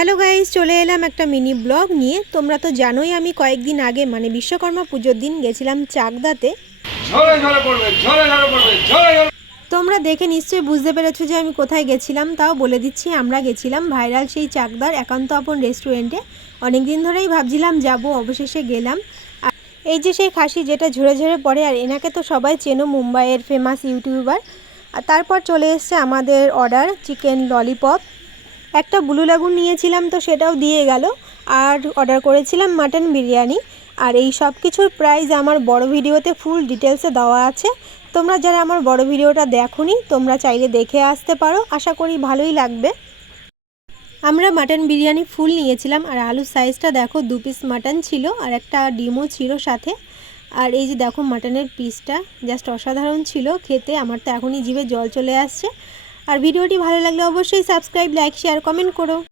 Hello guys, চলে এলাম একটা মিনি ব্লগ নিয়ে। তোমরা তো জানোই আমি কয়েকদিন আগে মানে বিশ্বকর্মা পুজোর দিন গেছিলাম চাকদাতে। তোমরা দেখে নিশ্চয়ই বুঝতে পেরেছো যে আমি কোথায় গেছিলাম। তাও বলে দিচ্ছি, আমরা গেছিলাম ভাইরাল সেই চাকদার একান্ত আপন রেস্টুরেন্টে। অনেক দিন ধরেই ভাবছিলাম যাব, অবশেষে গেলাম। আর এই যে সেই খাসি যেটা ঝরে ঝরে পড়ে, আর এনাকে তো সবাই চেনো, মুম্বাইয়ের ফেমাস ইউটিউবার। আর তারপর চলে এসছে আমাদের অর্ডার চিকেন ললিপপ। একটা ব্লু লাগুন নিয়েছিলাম, তো সেটাও দিয়ে গেল। আর অর্ডার করেছিলাম মাটন বিরিয়ানি। আর এই সব কিছুর প্রাইস আমার বড় ভিডিওতে ফুল ডিটেলসে দেওয়া আছে। তোমরা যারা আমার বড় ভিডিওটা দেখোনি, তোমরা চাইলে দেখে আসতে পারো, আশা করি ভালোই লাগবে। আমরা মাটন বিরিয়ানি ফুল নিয়েছিলাম। আর আলুর সাইজটা দেখো, 2 পিস মাটন ছিল আর একটা ডিমও ছিল সাথে। আর এই যে দেখো মাটনের পিসটা জাস্ট অসাধারণ ছিল খেতে। আমার তো এখনই জিভে জল চলে আসছে। আর ভিডিওটি ভালো লাগলে অবশ্যই সাবস্ক্রাইব, লাইক, শেয়ার, কমেন্ট করো।